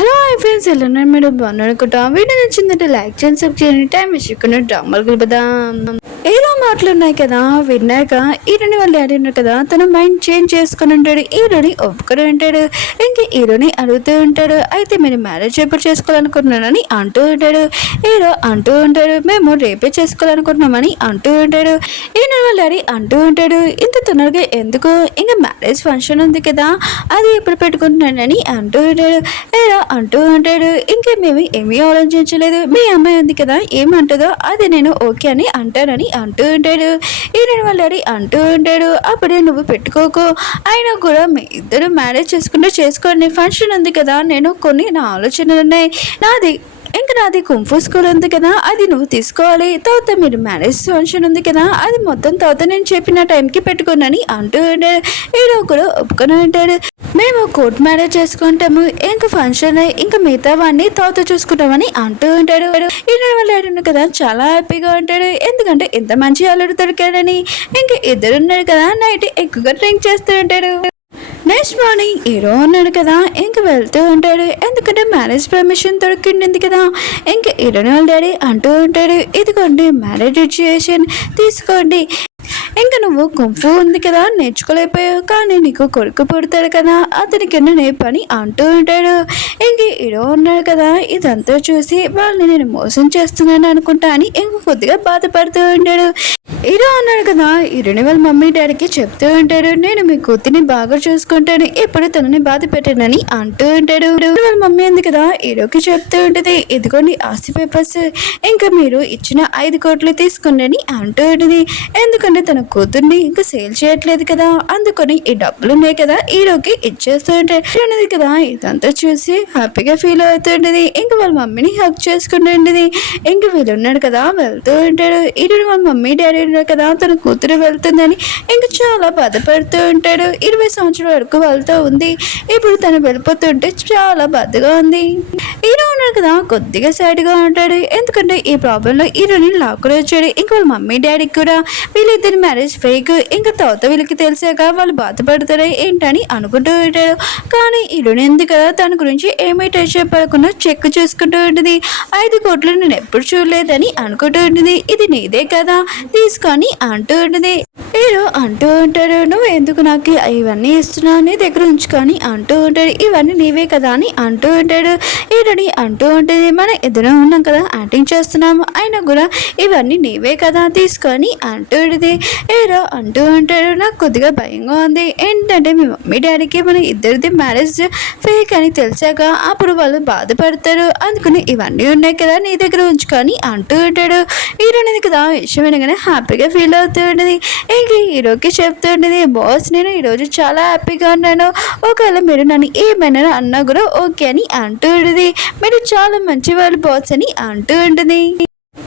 Hello hi friends ఎలా ఉన్నారు మీరు బాగున్నారు అనుకుంటా వీడియో నచ్చిందంటే లైక్ చేయండి సబ్ చేయండి టైం వేసుకున్న డ్రామాలు కలుపుదాం ఏదో మాటలున్నాయి కదా విన్నాక హీరోని వాళ్ళు డాడీ ఉన్నారు కదా తన మైండ్ చేంజ్ చేసుకుని ఉంటాడు హీరోని ఒప్పుకొని ఉంటాడు ఇంకా హీరోని అడుగుతూ ఉంటాడు అయితే మీరు మ్యారేజ్ ఎప్పుడు చేసుకోవాలనుకుంటున్నానని అంటూ ఉంటాడు హీరో అంటూ ఉంటాడు మేము రేపే చేసుకోవాలనుకుంటున్నామని అంటూ ఉంటాడు హీరోని వాళ్ళ డాడీ అంటూ ఉంటాడు ఇంత తొందరగా ఎందుకు ఇంకా మ్యారేజ్ ఫంక్షన్ ఉంది కదా అది ఎప్పుడు పెట్టుకుంటున్నానని అంటూ ఉంటాడు అంటూ ఉంటాడు ఇంకా మేము ఏమీ ఆలోచించలేదు మీ అమ్మాయి ఉంది కదా ఏమంటుందో అది నేను ఓకే అని అంటానని అంటూ ఉంటాడు ఈయన వాళ్ళ అంటూ ఉంటాడు అప్పుడే నువ్వు పెట్టుకోకు అయినా కూడా మీ ఇద్దరు మ్యారేజ్ చేసుకుంటే చేసుకోండి ఫంక్షన్ ఉంది కదా నేను కొన్ని నా ఆలోచనలు ఉన్నాయి నాది కుంఫు స్కూల్ ఉంది కదా అది నువ్వు తీసుకోవాలి తర్వాత మీరు మ్యారేజ్ ఫంక్షన్ ఉంది కదా అది మొత్తం తర్వాత నేను చెప్పిన టైంకి పెట్టుకున్నాని అంటూ ఉంటాడు ఈడో కూడా ఒప్పుకొని ఉంటాడు మేము కోర్ట్ మ్యారేజ్ చేసుకుంటాము ఇంకా ఫంక్షన్ ఇంకా మిగతా వాడిని తర్వాత చూసుకుంటామని అంటూ ఉంటాడు ఈయన వాళ్ళు కదా చాలా హ్యాపీగా ఉంటాడు ఎందుకంటే ఎంత మంచి అల్లుడు దొరికాడని ఇంకా ఇద్దరు ఉన్నారు కదా నైట్ ఎక్కువగా డ్రింక్ చేస్తూ ఉంటాడు నెక్స్ట్ మార్నింగ్ హీరో ఉన్నాడు కదా ఇంక వెళ్తూ ఉంటాడు ఎందుకంటే మ్యారేజ్ పర్మిషన్ దొరికింది కదా ఇంకా హీరోని వాళ్ళ డాడీ అంటూ ఉంటాడు ఇదిగోండి మ్యారేజ్ రిజిస్ట్రేషన్ తీసుకోండి ఇంకా నువ్వు కుంఫు ఉంది కదా నేర్చుకోలేకపోయావు కానీ నీకు కొడుకు పుడతాడు కదా అతనికి నే పని అంటూ ఉంటాడు ఇంక హీరో ఉన్నాడు కదా ఇదంతా చూసి వాళ్ళని నేను మోసం చేస్తున్నాను అనుకుంటా అని ఇంక కొద్దిగా బాధపడుతూ ఉంటాడు హీరో ఉన్నాడు కదా హీరోని వాళ్ళ మమ్మీ డాడీకి చెప్తూ ఉంటాడు నేను మీ కూతురిని బాగా చూసుకుంటాను ఎప్పుడు తనని బాధ పెట్టానని అంటూ ఉంటాడు వాళ్ళ మమ్మీ ఉంది కదా హీరోకి చెప్తూ ఉంటుంది ఇదిగోండి ఆస్తి పేపర్స్ ఇంకా మీరు ఇచ్చిన 5 కోట్లు తీసుకోండి అని అంటూ ఉంటుంది ఎందుకంటే తన కూతుర్ని ఇంకా సేల్ చేయట్లేదు కదా అందుకని ఈ డబ్బులు ఉన్నాయి కదా హీరోకి ఇచ్చేస్తూ ఉంటాయి కదా ఇదంతా చూసి హ్యాపీగా ఫీల్ అవుతుంటది ఇంకా వాళ్ళ మమ్మీని హక్ చేసుకుంటుంటది ఇంకా వీళ్ళున్నాడు కదా వెళ్తూ ఉంటాడు హీరో వాళ్ళ మమ్మీ డాడీ ఉన్నారు కదా తన కూతురు వెళ్తుందని ఇంకా చాలా బాధపడుతూ ఉంటాడు 20 సంవత్సరాల వరకు వెళ్తూ ఉంది ఇప్పుడు తను వెళ్ళిపోతుంటే చాలా బాధగా ఉంది హీరో ఉన్నాడు కదా కొద్దిగా సాడ్ గా ఉంటాడు ఎందుకంటే ఈ ప్రాబ్లం లో హీరోని లాక్కుని వచ్చాడు ఇంకా వాళ్ళ మమ్మీ డాడీకి కూడా వీళ్ళిద్దరి మ్యారేజ్ ఫేక్ ఇంకా తర్వాత వీళ్ళకి తెలిసాక వాళ్ళు బాధపడతారా ఏంటని అనుకుంటూ ఉంటాడు కానీ హీరోని ఉంది కదా తన గురించి ఏమీ టెన్షన్ పడకుండా చెక్ చూసుకుంటూ ఉంటుంది 5 కోట్లు నేను ఎప్పుడు చూడలేదని అనుకుంటూ ఉంటుంది ఇది నీదే కదా తీసుకొని అంటూ ఉంటుంది హీరో అంటూ ఉంటాడు నువ్వు ఎందుకు నాకు ఇవన్నీ ఇస్తున్నావు నీ దగ్గర ఉంచుకొని అంటూ ఉంటాడు ఇవన్నీ నీవే కదా అని అంటూ ఉంటాడు హీరోని అంటూ ఉంటుంది మన ఇద్దరం ఉన్నాం కదా యాక్టింగ్ చేస్తున్నాము అయినా కూడా ఇవన్నీ నీవే కదా తీసుకొని అంటూ ఉంటుంది హీరో అంటూ ఉంటాడు నాకు కొద్దిగా భయంగా ఉంది ఏంటంటే మీ మమ్మీ డాడీకి మన ఇద్దరిది మ్యారేజ్ ఫేక్ అని తెలిసాక అప్పుడు వాళ్ళు బాధపడతారు అందుకని ఇవన్నీ ఉన్నాయి కదా నీ దగ్గర ఉంచుకొని అంటూ ఉంటాడు హీరోని కదా విషయం వినగానే హ్యాపీగా ఫీల్ అవుతూ ఉంటుంది ఇంక హీరోకి చెప్తూ ఉంటుంది బాస్ నేను ఈరోజు చాలా హ్యాపీగా ఉన్నాను ఒకవేళ మీరు నన్ను ఏమైనా అన్నా కూడా ఓకే అని అంటూ ఉంటుంది మీరు చాలా మంచివాళ్ళు బాస్ అని అంటూ ఉంటుంది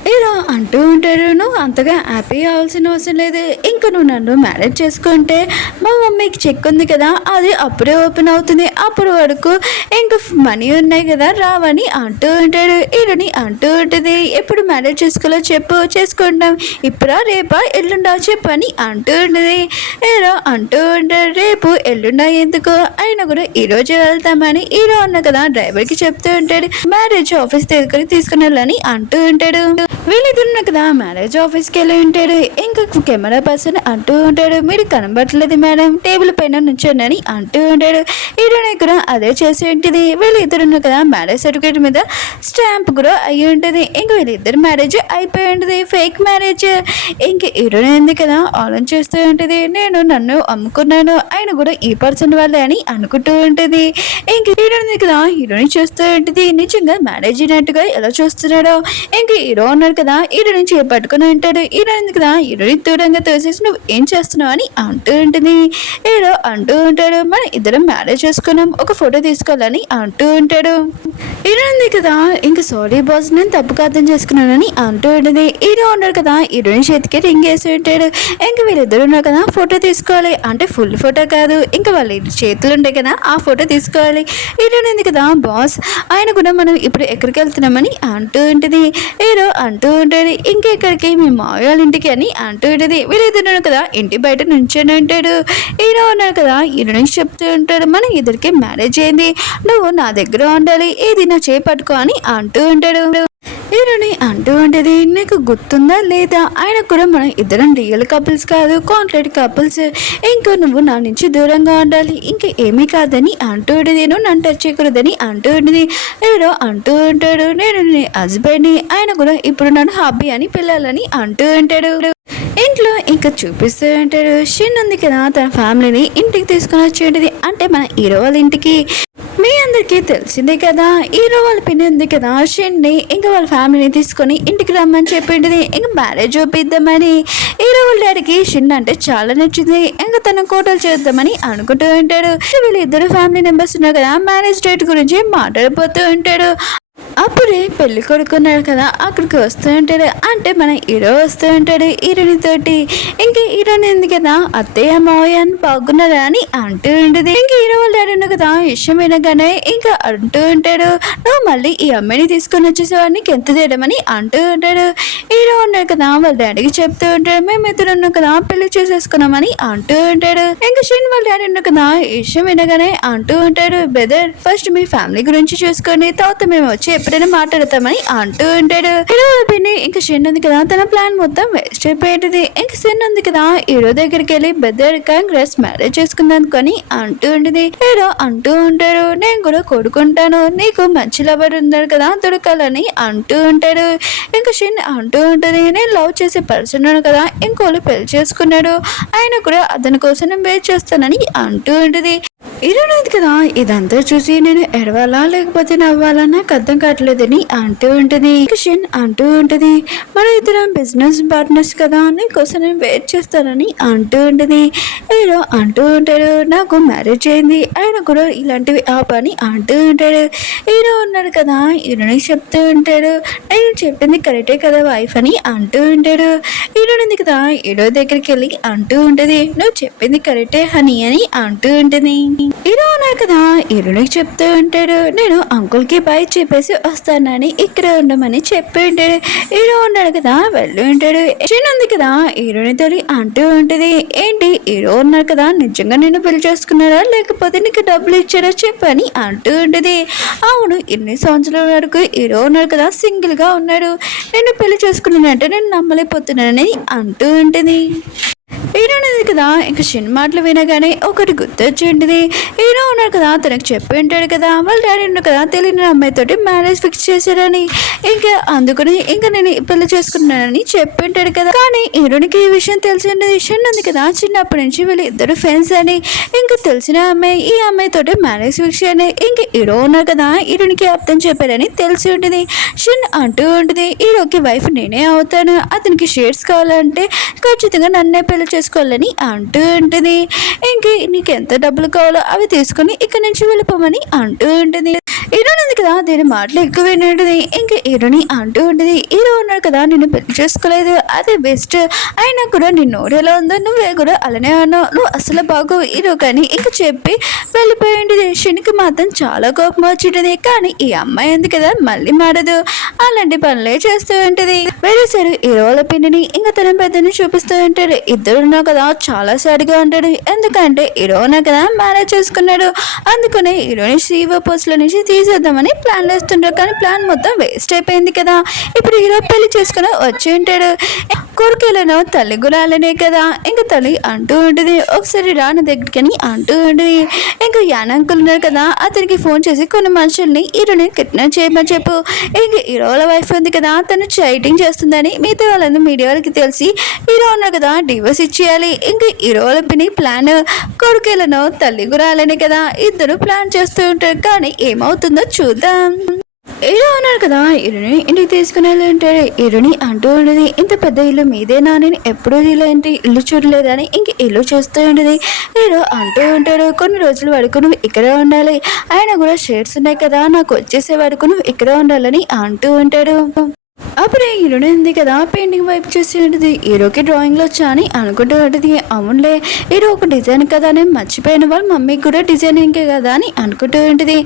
హీరో అంటూ ఉంటాడు నువ్వు అంతగా హ్యాపీ అవ్వాల్సిన అవసరం లేదు ఇంకా నువ్వు నన్ను మ్యారేజ్ చేసుకుంటే మా మమ్మీకి చెక్ ఉంది కదా అది అప్పుడే ఓపెన్ అవుతుంది అప్పుడు వరకు ఇంకా మనీ ఉన్నాయి కదా రావని అంటూ ఉంటాడు హీరోని అంటూ ఉంటుంది ఎప్పుడు మ్యారేజ్ చేసుకోవాలో చెప్పు చేసుకుంటాం ఇప్పుడా రేపా ఎల్లుండా చెప్పని అంటూ ఉంటుంది హీరో అంటూ ఉంటాడు రేపు ఎల్లుండా ఎందుకు అయినా కూడా ఈరోజు వెళ్తామని హీరో అన్న కదా డ్రైవర్కి చెప్తూ ఉంటాడు మ్యారేజ్ ఆఫీస్ దగ్గరికి తీసుకుని వెళ్ళని అంటూ ఉంటాడు వీళ్ళిద్దరున్న కదా మ్యారేజ్ ఆఫీస్కి వెళ్ళి ఉంటాడు ఇంకా కెమెరా పర్సన్ అంటూ ఉంటాడు మీరు కనబడట్లేదు మేడం టేబుల్ పైన నుంచోండి అని అంటూ ఉంటాడు హీరోని కూడా అదే చేసి ఉంటుంది వీళ్ళిద్దరున్న కదా మ్యారేజ్ సర్టిఫికేట్ మీద స్టాంప్ కూడా అయ్యి ఉంటుంది ఇంకా వీళ్ళిద్దరు మ్యారేజ్ అయిపోయి ఉంటుంది ఫేక్ మ్యారేజ్ ఇంక హీరోని ఉంది కదా ఆలోచన చేస్తూ ఉంటుంది నేను నన్ను అమ్ముకున్నాను ఆయన కూడా ఈ పర్సన్ వాళ్ళే అని అనుకుంటూ ఉంటుంది ఇంక హీరోని కదా హీరోని చూస్తూ ఉంటుంది నిజంగా మ్యారేజ్ అయినట్టుగా ఎలా చూస్తున్నాడో ఇంక హీరో ఉన్నాడు కదా హీరోని చేపట్టుకుని ఉంటాడు హీరోని కదా హీరోని దూరంగా తోసేసి నువ్వు ఏం చేస్తున్నావు అని అంటూ ఉంటుంది హీరో అంటూ ఉంటాడు మన ఇద్దరం మ్యారేజ్ చేసుకున్నాం ఒక ఫోటో తీసుకోవాలని అంటూ ఉంటాడు హీరోని కదా ఇంకా సారీ బాస్ నేను తప్పుగా అర్థం చేసుకున్నానని అంటూ ఉంటుంది హీరో ఉన్నాడు కదా హీరోని చేతికి రింగ్ వేసి ఉంటాడు ఇంకా వీళ్ళిద్దరు ఉన్నారు కదా ఫోటో తీసుకోవాలి అంటే ఫుల్ ఫోటో కాదు ఇంకా వాళ్ళ చేతులు ఉంటాయి కదా ఆ ఫోటో తీసుకోవాలి హీరోని కదా బాస్ ఆయన కూడా మనం ఇప్పుడు ఎక్కడికి వెళ్తున్నామని అంటూ ఉంటుంది హీరో అంటూ ఉంటుంది. ఇంకెక్కడికి మీ మావయ్య వాళ్ళ ఇంటికి అని అంటూ ఉంటుంది. వీళ్ళిద్దరు కదా ఇంటి బయట నుంచొని ఉంటాడు. హీరో ఉన్నాడు కదా హీరోయిన్ చెప్తూ ఉంటాడు, మన ఇద్దరికి మ్యారేజ్ అయింది, నువ్వు నా దగ్గర ఉండాలి, ఏది నా చేపట్టుకో అని అంటూ ఉంటాడు. హీరోని అంటూ ఉంటుంది, నీకు గుర్తుందా లేదా, ఆయన కూడా మనం ఇద్దరం రియల్ కపుల్స్ కాదు, కాంట్రాక్ట్ కపుల్స్, ఇంకా నువ్వు నా నుంచి దూరంగా ఉండాలి, ఇంకా ఏమీ కాదని అంటూ ఉంటుంది, నువ్వు నన్ను టచ్ చేయకూడదని అంటూ ఉంటుంది. హీరో అంటూ ఉంటాడు, నేను నీ హస్బెండ్ని, ఆయన కూడా ఇప్పుడు నన్ను హాబీ అని పిల్లలని అంటూ ఉంటాడు. ఇంట్లో ఇంకా చూపిస్తూ ఉంటాడు, షిన్ ఉంది కదా తన ఫ్యామిలీని ఇంటికి తీసుకుని వచ్చేది, అంటే మన హీరో వాళ్ళ ఇంటికి. మీ అందరికీ తెలిసిందే కదా, హీరో వాళ్ళ పిన్ని ఉంది కదా షిన్ని, ఇంకా వాళ్ళ ఫ్యామిలీని తీసుకొని ఇంటికి రమ్మని చెప్పింది, ఇంకా మ్యారేజ్ చూపిద్దామని. హీరో వాళ్ళ డాడీకి షిన్ అంటే చాలా నచ్చింది, ఇంకా తన కోటలు చేద్దామని అనుకుంటూ ఉంటాడు. వీళ్ళిద్దరు ఫ్యామిలీ మెంబర్స్ ఉన్నారు కదా, మ్యారేజ్ డేట్ గురించి మాట్లాడిపోతూ ఉంటాడు. అప్పుడే పెళ్లి కొడుకున్నాడు కదా అక్కడికి వస్తూ ఉంటాడు, అంటే మన హీరో వస్తూ ఉంటాడు హీరోని తోటి. ఇంకా హీరోని ఉంది కదా అత్తయ్య మావయ్య అని బాగున్నారా అని అంటూ ఉంటుంది. ఇంకా హీరో వాళ్ళు డాడీ కదా ఇష్టం వినగానే ఇంకా అంటూ ఉంటాడు, నువ్వు మళ్ళీ ఈ అమ్మాయిని తీసుకొని వచ్చేసేవాడిని ఎంత తీయడమని అంటూ ఉంటాడు. హీరో ఉన్నాడు కదా వాళ్ళ డాడీకి చెప్తూ ఉంటాడు, మేము ఇద్దరు ఉన్నాం కదా పెళ్లి చేసేసుకున్నామని అంటూ ఉంటాడు. ఇంకా షిన్ వాళ్ళ డాడీ ఉన్నాడు కదా ఇష్టం వినగానే అంటూ ఉంటాడు, బ్రదర్ ఫస్ట్ మీ ఫ్యామిలీ గురించి చూసుకొని తర్వాత మేము వచ్చి ఎప్పుడైనా మాట్లాడతామని అంటూ ఉంటాడు. హీరో పిన్ని ఇంకా షెన్ ఉంది కదా తన ప్లాన్ మొత్తం వేస్ట్ అయిపోయింది. ఇంకా షెన్ ఉంది కదా హీరో దగ్గరికి వెళ్ళి బ్రదర్ కాంగ్రెస్ మ్యారేజ్ చేసుకుందానుకొని అంటూ ఉంటుంది. హీరో అంటూ ఉంటాడు, నేను కూడా కొడుకుంటాను, నీకు మంచి లవర్ ఉన్నాడు కదా దొరకాలని అంటూ ఉంటాడు. ఇంకా షెన్ అంటూ ఉంటుంది, నేను లవ్ చేసే పర్సన్ కదా ఇంకోళ్ళు పెళ్లి చేసుకున్నాడు, ఆయన కూడా అతని కోసం నేను వెయిట్ చేస్తానని అంటూ ఉంటుంది. హీరోయిన్ కదా ఇదంతా చూసి నేను ఎడవాలా లేకపోతే నవ్వాలా నాకు అర్థం కావట్లేదని అంటూ ఉంటుంది. షిన్ అంటూ ఉంటుంది, మన ఇద్దరం బిజినెస్ పార్ట్నర్స్ కదా నీకోసం నేను వెయిట్ చేస్తానని అంటూ ఉంటుంది. హీరో అంటూ ఉంటాడు, నాకు మ్యారేజ్ అయింది, ఆయన కూడా ఇలాంటివి ఆపని అంటూ ఉంటాడు. హీరో ఉన్నాడు కదా హీరోని చెప్తూ ఉంటాడు, నేను చెప్పింది కరెక్టే కదా వైఫ్ అని అంటూ ఉంటాడు. హీరోయిన్ కదా హీరో దగ్గరికి వెళ్ళి అంటూ ఉంటుంది, నువ్వు చెప్పింది కరెక్టే హనీ అని అంటూ ఉంటుంది. హీరో ఉన్నాడు కదా హీరోనికి చెప్తూ ఉంటాడు, నేను అంకుల్ కి బాయ్ చెప్పేసి వస్తానని ఇక్కడ ఉండమని చెప్పి ఉంటాడు. హీరో ఉన్నాడు కదా వెళ్ళి ఉంటాడు. షిన్ ఉంది కదా హీరోని తోడి అంటూ ఉంటుంది, ఏంటి హీరో ఉన్నాడు కదా నిజంగా నేను పెళ్లి చేసుకున్నారా లేకపోతే నీకు డబ్బులు ఇచ్చారా చెప్పని అంటూ ఉంటుంది. అవును ఇన్ని సంవత్సరాల వరకు హీరో ఉన్నాడు కదా సింగిల్ గా ఉన్నాడు, నేను పెళ్లి చేసుకున్నానంటే నేను నమ్మలేకపోతున్నానని అంటూ ఉంటుంది. హీరో అనేది కదా ఇంకా షిన్ మాటలు వినగానే ఒకటి గుర్తొచ్చింది. హీరో ఉన్నాడు కదా తనకు చెప్పి ఉంటాడు కదా వాళ్ళ డాడీ ఉన్నాడు కదా తెలియని అమ్మాయితోటి మ్యారేజ్ ఫిక్స్ చేశారని, ఇంకా అందుకని ఇంకా నేను పెళ్లి చేసుకున్నానని చెప్పి ఉంటాడు కదా. కానీ హీరోనికి ఈ విషయం తెలిసి ఉండేది. షిన్ ఉంది కదా చిన్నప్పటి నుంచి వీళ్ళు ఇద్దరు ఫ్రెండ్స్ అని, ఇంకా తెలిసిన అమ్మాయి ఈ అమ్మాయితోటి మ్యారేజ్ ఫిక్స్ అని ఇంకా హీరో ఉన్నాడు కదా హీరోనికి అర్థం చెప్పారని తెలిసి ఉంటుంది. షిన్ అంటూ ఉంటుంది, హీరోకి వైఫ్ నేనే అవుతాను, అతనికి షేర్స్ కావాలంటే ఖచ్చితంగా నన్నే పెళ్లి చేసుకోవాలని అంటూ ఉంటుంది. ఇంక నీకు ఎంత డబ్బులు కావాలో అవి తీసుకుని ఇక్కడి నుంచి వెళ్ళిపోమని అంటూ ఉంటుంది. హీరోని ఉంది కదా దీని మాటలు ఎక్కువ వింటుంది. ఇంకా హీరోని అంటూ ఉంటుంది, హీరో ఉన్నాడు కదా నిన్ను పెళ్లి చేసుకోలేదు అదే బెస్ట్, అయినా కూడా నిన్ను ఎలా ఉందో నువ్వే కూడా అలానే అన్నావు, నువ్వు అసలు బాగో హీరో కానీ ఇంక చెప్పి వెళ్ళిపోయి ఉంటుంది. షిన్కి మాత్రం చాలా కోపం వచ్చింటుంది. కానీ ఈ అమ్మాయి ఉంది కదా మళ్ళీ మాడదు, అలాంటి పనులే చేస్తూ ఉంటుంది. వేరేసారి హీరో వాళ్ళ పిన్నిని ఇంకా తన పెద్దని చూపిస్తూ ఉంటాడు. ఇద్దరు ఉన్నావు కదా చాలా సాడిగా ఉంటాడు, ఎందుకంటే హీరో ఉన్నా కదా మ్యారేజ్ చేసుకున్నాడు, అందుకనే హీరోని సీఓ పోస్ట్ లో నుంచి తీసేద్దామని ప్లాన్ వేస్తుంటారు. కానీ ప్లాన్ మొత్తం వేస్ట్ అయిపోయింది కదా. ఇప్పుడు హీరో పెళ్లి చేసుకుని వచ్చి ఉంటాడు. కొడుకులను తల్లి గురాలనే కదా ఇంకా తల్లి అంటూ ఉంటుంది, ఒకసారి రాని దగ్గరికి అని అంటూ ఉంటుంది. ఇంకా యానంకులు ఉన్నారు కదా అతనికి ఫోన్ చేసి కొన్ని మనుషుల్ని హీరోని కిడ్నాప్ చేయమని చెప్పు, ఇంక హీరో వాళ్ళ వైఫ్ ఉంది కదా తను చైటింగ్ చేస్తుందని మిగతా వాళ్ళందరూ మీడియా వాళ్ళకి తెలిసి హీరో ఉన్నారు కదా డివోర్స్ ఇచ్చేయాలి. ఇంకా హీరో వాళ్ళ పిని ప్లాన్ కొడుకులను తల్లి గురాలనే కదా ఇద్దరు ప్లాన్ చేస్తూ ఉంటారు. కానీ ఏమవుతుందో చూద్దాం. హీరో అన్నాడు కదా హీరోని ఇంటికి తీసుకుని వెళ్ళి ఉంటాడు. హీరోని అంటూ ఉండేది, ఇంత పెద్ద ఇల్లు మీదేనా, నేను ఎప్పుడూ ఇలాంటి ఇల్లు చూడలేదని ఇంక ఇల్లు చూస్తూ ఉండేది. హీరో అంటూ ఉంటాడు, కొన్ని రోజుల వరకు నువ్వు ఇక్కడే ఉండాలి, ఆయన కూడా షేర్స్ ఉన్నాయి కదా నాకు వచ్చేసే వరకు నువ్వు ఇక్కడే ఉండాలని అంటూ ఉంటాడు. అప్పుడే హీరోని ఉంది కదా పెయింటింగ్ వైపు చూసి ఉంటుంది. హీరోకి డ్రాయింగ్లో వచ్చా అని అనుకుంటూ ఉంటుంది. అవునులే హీరో ఒక డిజైన్ కదా అని మర్చిపోయిన వాళ్ళ మమ్మీకి కూడా డిజైనింగ్ కదా అని అనుకుంటూ ఉంటుంది.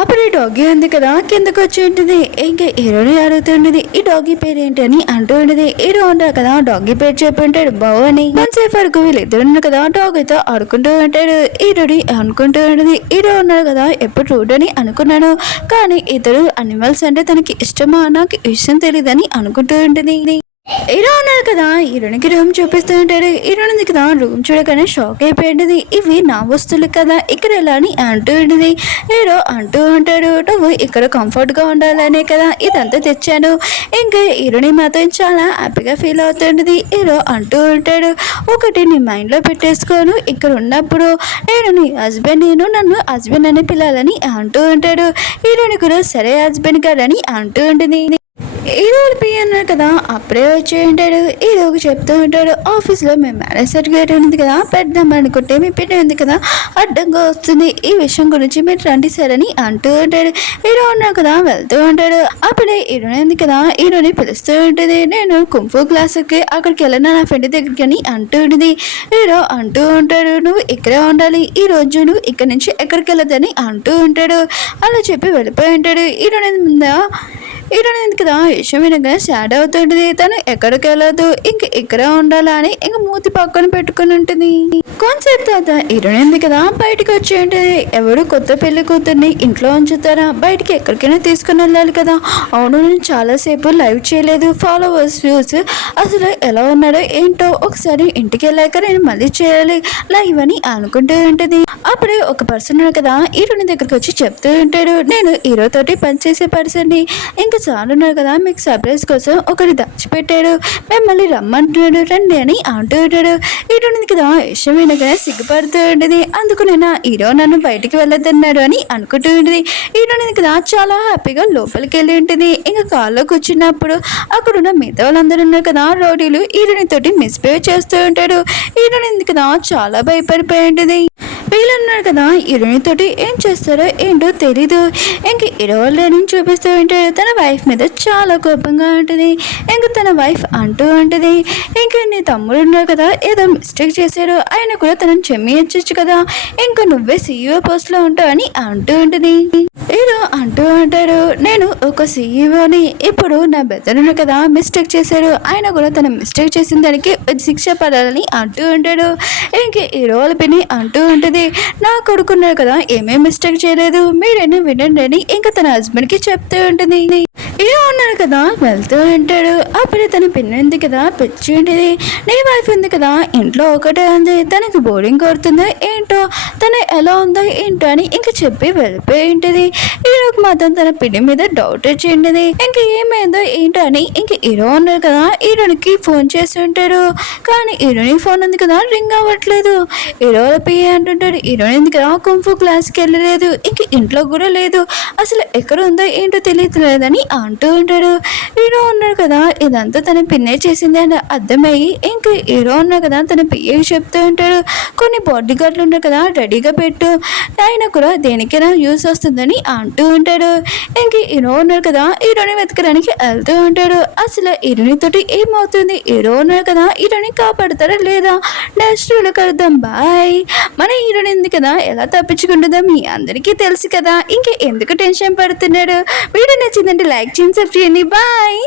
అప్పుడు ఈ డాగీ ఉంది కదా కిందకు వచ్చి ఉంటుంది. ఇంకా హీరోని అడుగుతుండేది ఈ డాగీ పేరు ఏంటని అంటూ ఉండేది. హీరో ఉంటారు కదా డాగీ పేరు చెప్పి ఉంటాడు బావు అని. కొంతసేపు వరకు వీళ్ళిద్దరు కదా డాగీతో ఆడుకుంటూ ఉంటాడు. హీరోని అనుకుంటూ ఉండేది హీరో ఉన్నాడు కదా ఎప్పుడు చూడని అనుకున్నాను, కానీ ఇతడు అనిమల్స్ అంటే తనకి ఇష్టమా నాకు ఇష్టం తెలియదని అనుకుంటూ ఉంటుంది. హీరో ఉన్నారు కదా హీరోనికి రూమ్ చూపిస్తూ ఉంటాడు. హీరోని కదా రూమ్ చూడగానే షాక్ అయిపోయింది. ఇవి నా వస్తువులు కదా ఇక్కడ ఎలా అని అంటూ ఉంటుంది. హీరో అంటూ ఉంటాడు నువ్వు ఇక్కడ కంఫర్ట్ గా ఉండాలనే కదా ఇదంతా తెచ్చాను. ఇంకా హీరోని మాత్రం చాలా హ్యాపీగా ఫీల్ అవుతుంటది. హీరో అంటూ ఉంటాడు ఒకటి నీ మైండ్ లో పెట్టేసుకోను, ఇక్కడ ఉన్నప్పుడు నేను నీ హస్బెండ్ నన్ను హస్బెండ్ అని పిల్లాలని అంటూ ఉంటాడు. హీరోని కూడా సరే హస్బెండ్ గారని అంటూ ఉంటుంది. హీరోలు పి అన్నారు కదా అప్పుడే వచ్చి ఉంటాడు. హీరోకి చెప్తూ ఉంటాడు ఆఫీస్లో మేము మ్యారేజ్ సర్టిఫికేట్ ఉంది కదా పెద్దాం అనుకుంటే మీ పిల్ల ఉంది కదా అడ్డంగా వస్తుంది, ఈ విషయం గురించి మీరు రండి సార్ అని అంటూ ఉంటాడు. హీరో ఉన్నారు కదా వెళ్తూ ఉంటాడు. అప్పుడే హీరోని ఉంది కదా హీరోని పిలుస్తూ ఉంటుంది. నేను కుంఫు క్లాస్కి అక్కడికి వెళ్ళిన నా ఫ్రెండ్ దగ్గరికి అని అంటూ ఉంటుంది. హీరో అంటూ ఉంటాడు నువ్వు ఇక్కడే ఉండాలి, ఈ రోజు నువ్వు ఇక్కడ నుంచి ఎక్కడికి వెళ్ళదని అంటూ ఉంటాడు. అలా చెప్పి వెళ్ళిపోయి ఉంటాడు. హీరోని హీరోయిన్ కదా విషయం వినగా సాడ్ అవుతుంటది. తను ఎక్కడికి వెళ్ళదు ఇంక ఇక్కడ ఉండాలా అని ఇంక మూతి పక్కన పెట్టుకుని ఉంటుంది. కాన్సెప్ట్ తర్వాత హీరోయిన్ కదా బయటకు వచ్చి ఉంటుంది. ఎవరు కొత్త పెళ్లి కూతుర్ని ఇంట్లో ఉంచుతారా, బయటికి ఎక్కడికైనా తీసుకుని వెళ్ళాలి కదా. అవును నేను చాలాసేపు లైవ్ చేయలేదు, ఫాలోవర్స్ వ్యూస్ అసలు ఎలా ఉన్నాడో ఏంటో ఒకసారి ఇంటికి వెళ్ళాక నేను మళ్ళీ చేయాలి లైవ్ అని అనుకుంటూ ఉంటుంది. అప్పుడే ఒక పర్సన్ కదా హీరోని దగ్గరికి వచ్చి చెప్తూ ఉంటాడు నేను హీరో తోటి పనిచేసే పర్సన్ని, ఇంకా చాలా ఉన్నారు కదా మీకు సర్ప్రైజ్ కోసం ఒకటి దాచిపెట్టాడు, మిమ్మల్ని రమ్మంటున్నాడు రండి అని అంటూ ఉంటాడు. హీరోని కదా విషయం వినగానే సిగ్గుపడుతూ ఉంటుంది. అందుకు నేను హీరో నన్ను బయటికి వెళ్ళొద్దన్నాడు అని అనుకుంటూ ఉంటుంది. హీరోని కదా చాలా హ్యాపీగా లోపలికి వెళ్ళి ఉంటుంది. ఇంకా కాల్లో కూర్చున్నప్పుడు అక్కడున్న మిగతా వాళ్ళందరూ ఉన్నారు కదా రౌడీలు హీరోని తోటి మిస్బిహేవ్ చేస్తూ ఉంటాడు. హీరోని కదా చాలా భయపడిపోయి ఉంటుంది. వీళ్ళన్నారు కదా హీరోయిన్ తోటి ఏం చేస్తారో ఏంటో తెలీదు. ఇంక హీరో వాళ్ళని చూపిస్తూ ఉంటాడు. తన వైఫ్ మీద చాలా కోపంగా ఉంటుంది. ఇంక తన వైఫ్ అంటూ ఉంటుంది ఇంక నీ తమ్ముడు ఉన్నారు కదా ఏదో మిస్టేక్ చేశాడు, ఆయన కూడా తనని క్షమించచ్చు కదా, ఇంకా నువ్వే CEO పోస్ట్లో ఉంటావు అని అంటూ ఉంటుంది. హీరో అంటూ ఉంటాడు నేను ఒక సీఈఓని, ఇప్పుడు నా బెదరును కదా మిస్టేక్ చేశాడు, ఆయన కూడా తన మిస్టేక్ చేసిన దానికి శిక్ష పడాలని అంటూ ఉంటాడు. ఇంక హీరో వాళ్ళ పిన్ని అంటూ ఉంటుంది నా కొడుకున్నాడు కదా ఏమేం మిస్టేక్ చేయలేదు మీరేనా వినండి అని ఇంకా తన హస్బెండ్కి చెప్తూ ఉంటుంది. హీరో ఉన్నాడు కదా వెళ్తూ ఉంటాడు. అప్పుడే తన పిన్ని ఉంది కదా పిచ్చి ఉంటుంది. నీ వైఫ్ ఉంది కదా ఇంట్లో ఒకటే ఉంది, తనకి బోరింగ్ కొడుతుందో ఏంటో, తను ఎలా ఉందో ఏంటో అని ఇంక చెప్పి వెళ్ళిపోయి ఉంటుంది. హీరోకి మాత్రం తన పిన్ని మీద డౌట్ వచ్చింది. ఇంక ఏమైందో ఏంటో అని ఇంక హీరో ఉన్నారు కదా హీరోనికి ఫోన్ చేసి ఉంటాడు. కానీ హీరోని ఫోన్ ఉంది కదా రింగ్ అవ్వట్లేదు. హీరో పిఏ అంటుంటాడు హీరోయిన్ ఉంది కదా కుంఫు క్లాస్కి వెళ్ళలేదు, ఇంక ఇంట్లో కూడా లేదు, అసలు ఎక్కడ ఉందో ఏంటో తెలియట్లేదని అంటూ ఉంటాడు. హీరో ఉన్నాడు కదా ఇదంతా తన పిన్నే చేసింది అని అర్థమయ్యి ఇంక హీరో ఉన్నాడు కదా తన పిఏకి చెప్తూ ఉంటాడు కొన్ని బాడీ గార్డులు ఉన్నారు కదా రెడీగా పెట్టు, ఆయన కూడా దేనికైనా యూస్ వస్తుందని అంటూ ఉంటాడు. ఇంక హీరో ఉన్నాడు కదా హీరోని వెతకడానికి వెళ్తూ ఉంటాడు. అసలు హీరోని తోటి ఏమవుతుంది, హీరో ఉన్నాడు కదా హీరోని కాపాడుతారా లేదా నెక్స్ట్ కలుద్దాం బాయ్. మన హీరోని ఉంది కదా ఎలా తప్పించుకుంటుందో మీ అందరికీ తెలుసు కదా, ఇంక ఎందుకు టెన్షన్ పడుతున్నాడు. వీడియో నచ్చిందంటే లైక్ చేయండి, సబ్స్క్రైబ్ చేయండి, బాయ్.